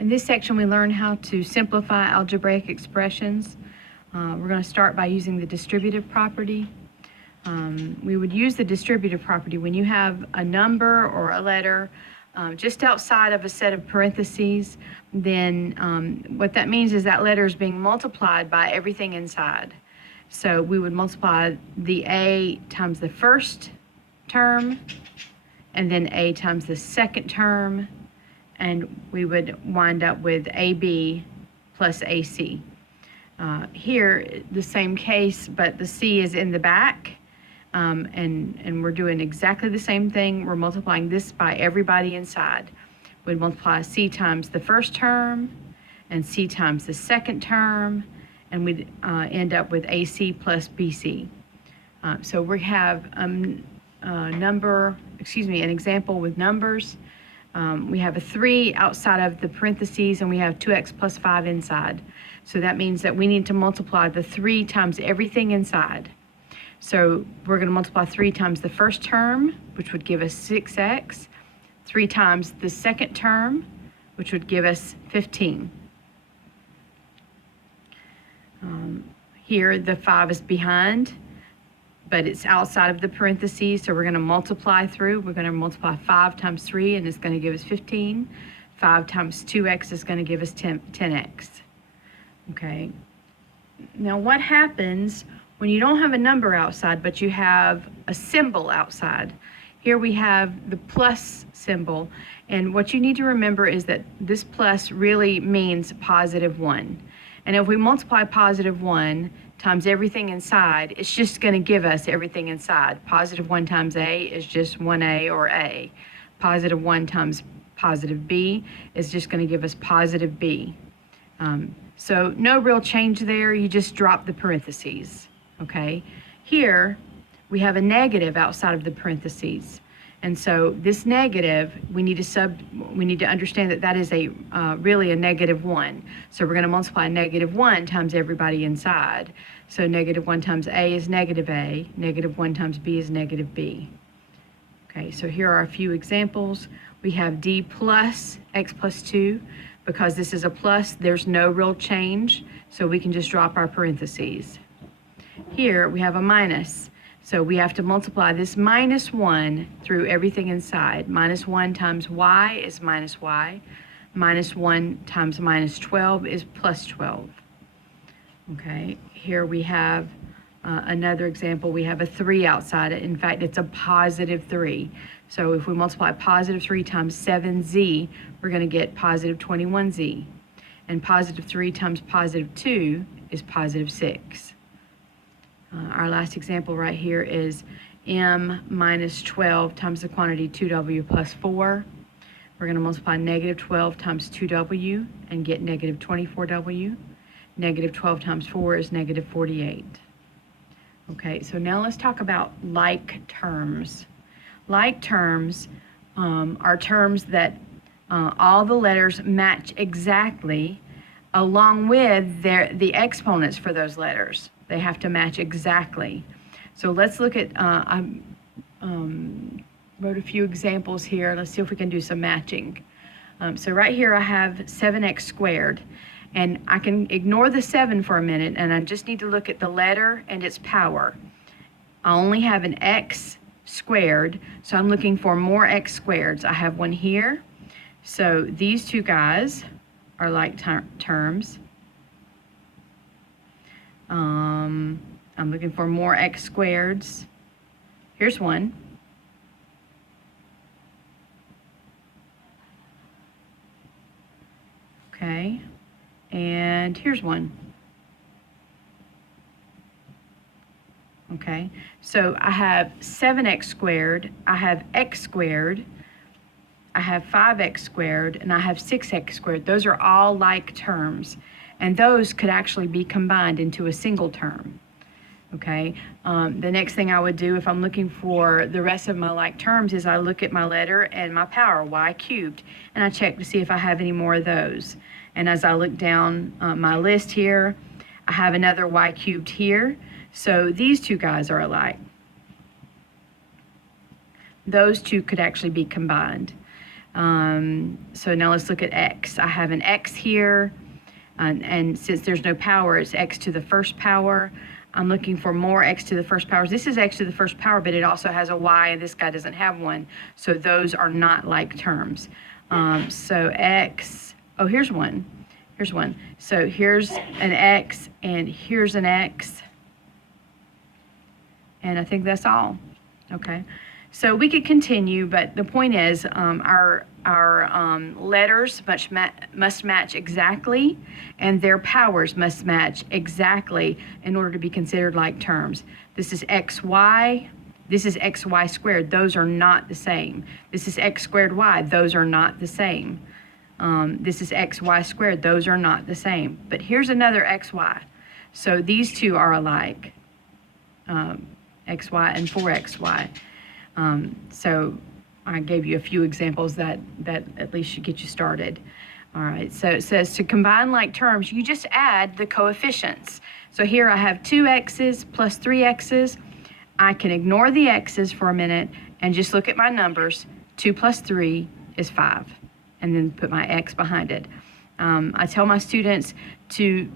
In this section, we learn how to simplify algebraic expressions. We're going to start by using the distributive property. We would use the distributive property when you have a number or a letter just outside of a set of parentheses. Then what that means is that letter is being multiplied by everything inside. So we would multiply the A times the first term, and then A times the second term, and we would wind up with AB plus AC. Here, the same case, but the C is in the back, and we're doing exactly the same thing. We're multiplying this by everybody inside. We'd multiply C times the first term, and C times the second term, and we'd end up with AC plus BC. So we have an example with numbers. We have a 3 outside of the parentheses, and we have 2x plus 5 inside. So that means that we need to multiply the 3 times everything inside. So we're going to multiply 3 times the first term, which would give us 6x, 3 times the second term, which would give us 15. Here, the 5 is behind, but it's outside of the parentheses, so we're going to multiply through. We're going to multiply 5 times 3, and it's going to give us 15. 5 times 2x is going to give us 10x. Okay. Now, what happens when you don't have a number outside, but you have a symbol outside? Here we have the plus symbol, and what you need to remember is that this plus really means positive 1. And if we multiply positive 1 times everything inside, it's just going to give us everything inside. Positive 1 times A is just 1A or A. Positive 1 times positive B is just going to give us positive B. So no real change there. You just drop the parentheses. Okay. Here we have a negative outside of the parentheses. And so this negative, we need to understand that that is really a negative 1. So we're going to multiply negative 1 times everybody inside. So negative 1 times A is negative A. Negative 1 times B is negative B. Okay, so here are a few examples. We have D plus X plus 2. Because this is a plus, there's no real change. So we can just drop our parentheses. Here we have a minus. So we have to multiply this minus 1 through everything inside. Minus 1 times y is minus y. Minus 1 times minus 12 is plus 12. Okay, here we have another example. We have a 3 outside. In fact, it's a positive 3. So if we multiply positive 3 times 7z, we're going to get positive 21z. And positive 3 times positive 2 is positive 6. Our last example right here is m minus 12 times the quantity 2w plus 4. We're going to multiply negative 12 times 2w and get negative 24w. Negative 12 times 4 is negative 48. Okay, so now let's talk about like terms. Like terms are terms that all the letters match exactly along with the exponents for those letters. They have to match exactly. So let's look at, I wrote a few examples here. Let's see if we can do some matching. So right here I have 7x squared. And I can ignore the 7 for a minute, and I just need to look at the letter and its power. I only have an x squared, so I'm looking for more x squareds. I have one here. So these two guys are like terms. I'm looking for more x squareds. Here's one. Okay, and here's one. Okay, so I have 7x squared, I have x squared, I have 5x squared, and I have 6x squared. Those are all like terms, and those could actually be combined into a single term. Okay, the next thing I would do if I'm looking for the rest of my like terms is I look at my letter and my power, y cubed, and I check to see if I have any more of those. And as I look down my list here, I have another y cubed here. So these two guys are alike. Those two could actually be combined. So now let's look at x. I have an x here, and since there's no power, it's x to the first power. I'm looking for more x to the first powers. This is x to the first power, but it also has a y, and this guy doesn't have one. So those are not like terms. So x, oh, here's one. Here's one. So here's an x, and here's an x. And I think that's all. Okay. So we could continue, but the point is our letters must match exactly, and their powers must match exactly in order to be considered like terms. This is xy. This is xy squared. Those are not the same. This is x squared y. Those are not the same. This is xy squared. Those are not the same. But here's another xy. So these two are alike, xy and 4xy. So I gave you a few examples that at least should get you started. All right, so it says to combine like terms, you just add the coefficients. So here I have 2x's plus 3x's. I can ignore the x's for a minute and just look at my numbers. 2 plus 3 is 5, and then put my x behind it. I tell my students to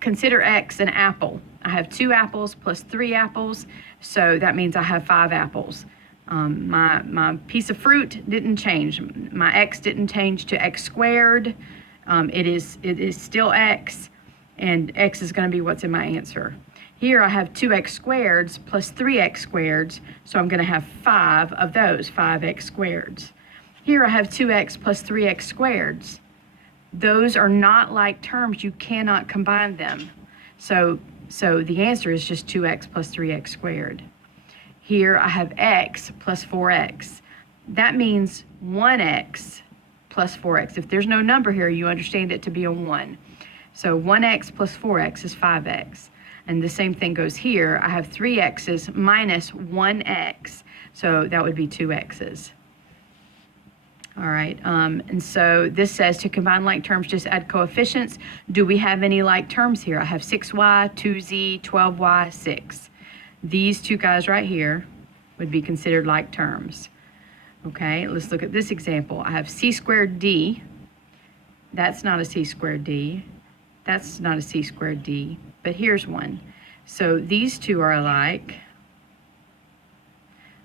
consider x an apple. I have 2 apples plus 3 apples, so that means I have 5 apples. My piece of fruit didn't change. My x didn't change to x squared. It is still x, and x is going to be what's in my answer. Here I have 2x squareds plus 3x squareds, so I'm going to have 5 of those, 5x squareds. Here I have 2x plus 3x squareds. Those are not like terms. You cannot combine them. So the answer is just 2x plus 3x squared. Here I have x plus 4x. That means 1x plus 4x. If there's no number here, you understand it to be a 1. So 1x plus 4x is 5x. And the same thing goes here. I have 3x's minus 1x. So that would be 2x's. All right, and so this says to combine like terms, just add coefficients. Do we have any like terms here? I have 6y, 2z, 12y, 6. These two guys right here would be considered like terms. Okay, let's look at this example. I have c squared d. That's not a c squared d. That's not a c squared d, but here's one. So these two are alike.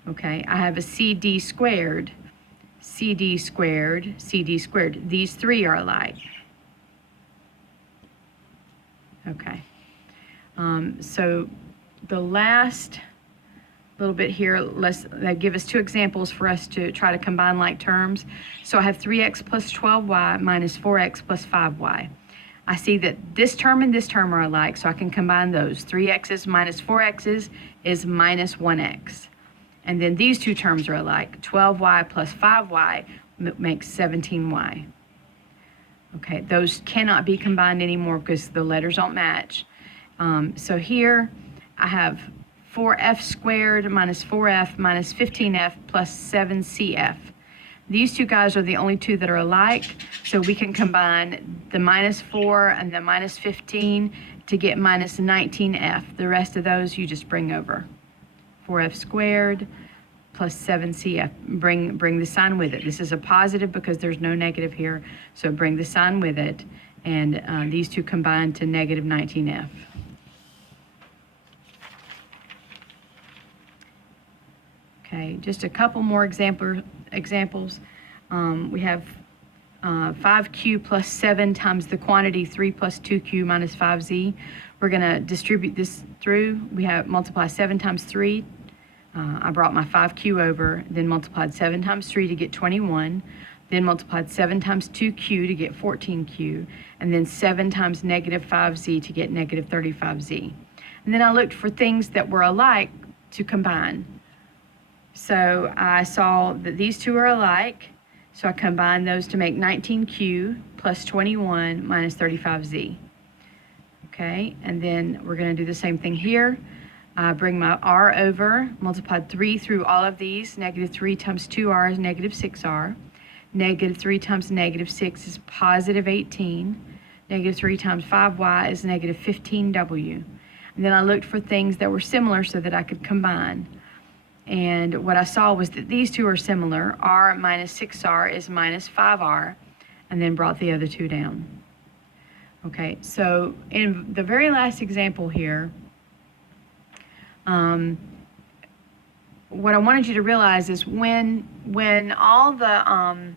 Okay, I have a cd squared. CD squared, CD squared. These three are alike. Okay. So the last little bit here, that give us 2 examples for us to try to combine like terms. So I have 3x plus 12y minus 4x plus 5y. I see that this term and this term are alike, so I can combine those. 3x's minus 4x's is minus 1x. And then these two terms are alike. 12y plus 5y makes 17y. Okay, those cannot be combined anymore because the letters don't match. So here I have 4f squared minus 4f minus 15f plus 7cf. These two guys are the only two that are alike, so we can combine the minus 4 and the minus 15 to get minus 19f. The rest of those you just bring over. 4f squared plus 7cf. Bring the sign with it. This is a positive because there's no negative here, so bring the sign with it, and these two combine to negative 19f. Okay, just a couple more examples. We have 5q plus 7 times the quantity 3 plus 2q minus 5z. We're going to distribute this through. We have multiply 7 times 3. I brought my 5q over, then multiplied 7 times 3 to get 21, then multiplied 7 times 2q to get 14q, and then 7 times negative 5z to get negative 35z. And then I looked for things that were alike to combine. So I saw that these two are alike, so I combined those to make 19q plus 21 minus 35z. Okay, and then we're going to do the same thing here. Bring my r over, multiplied 3 through all of these. Negative 3 times 2r is negative 6r. Negative 3 times negative 6 is positive 18. Negative 3 times 5y is negative 15w. And then I looked for things that were similar so that I could combine. And what I saw was that these two are similar. R minus 6R is minus 5R, and then brought the other two down. Okay, so in the very last example here, what I wanted you to realize is when all the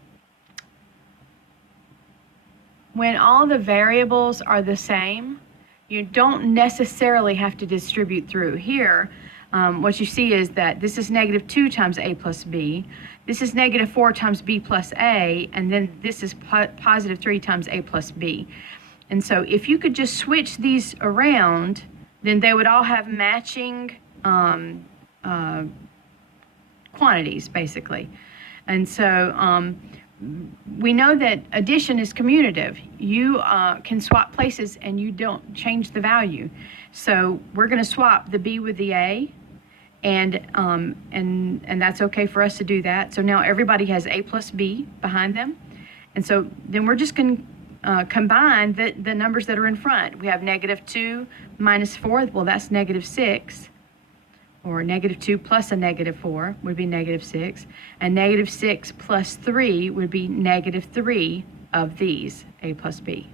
variables are the same, you don't necessarily have to distribute through. Here, what you see is that this is negative 2 times a plus b, this is negative 4 times b plus a, and then this is positive 3 times a plus b. And so if you could just switch these around, then they would all have matching quantities, basically. And so we know that addition is commutative. You can swap places and you don't change the value. So we're going to swap the b with the a, and that's okay for us to do that. So now everybody has a plus b behind them. And so then we're just going to combine the numbers that are in front. We have negative 2 minus 4, well, that's negative 6. Or negative 2 plus a negative 4 would be negative 6. And negative 6 plus 3 would be negative 3 of these, a plus b.